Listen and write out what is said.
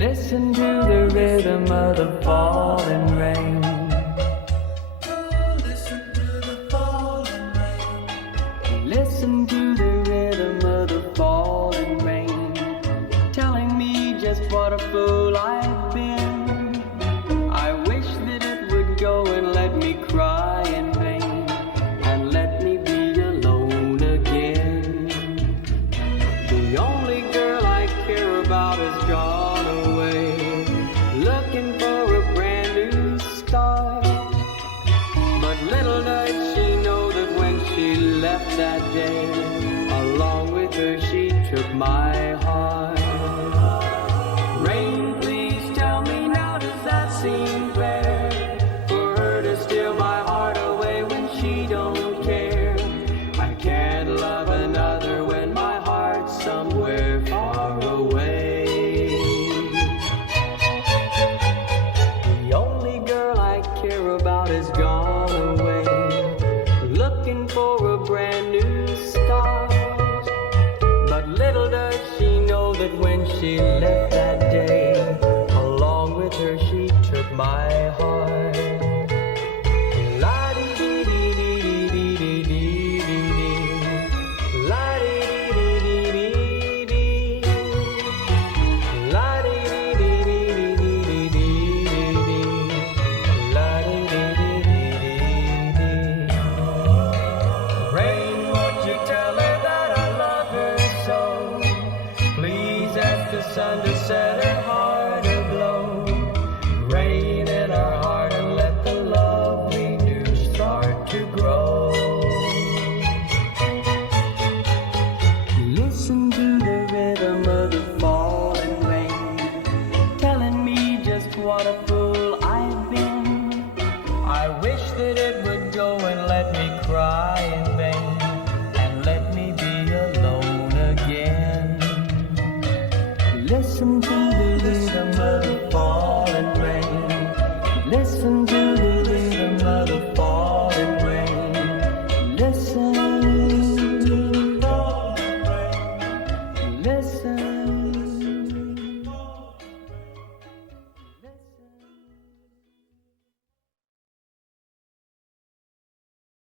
Listen to the rhythm of the falling rain. Listen to the falling rain. Listen to the rhythm of the falling rain, telling me just what a fool I've been. I wish that it would go and let me cry in vain, and let me be alone again. The only girl I care about is gone away, looking for a brand new start. But little does she know that when she left that day, along with her she took my heart. Rain, please tell me now, does that seem fair? For her to steal my heart away when she don't care. I can't love another when my heart's somewhere far away. The only girl I care about is gone away, looking for a brand new start. But little does she know that when she left that day, along with her she took my heart. La-dee-dee-dee-dee-dee-dee-dee-dee. La-dee-dee-dee-dee-dee-dee. La-dee-dee-dee-dee-dee-dee-dee. La-dee-dee-dee-dee-dee. Rain, won't you tell her that I love her so? Please ask the sun to set her heart.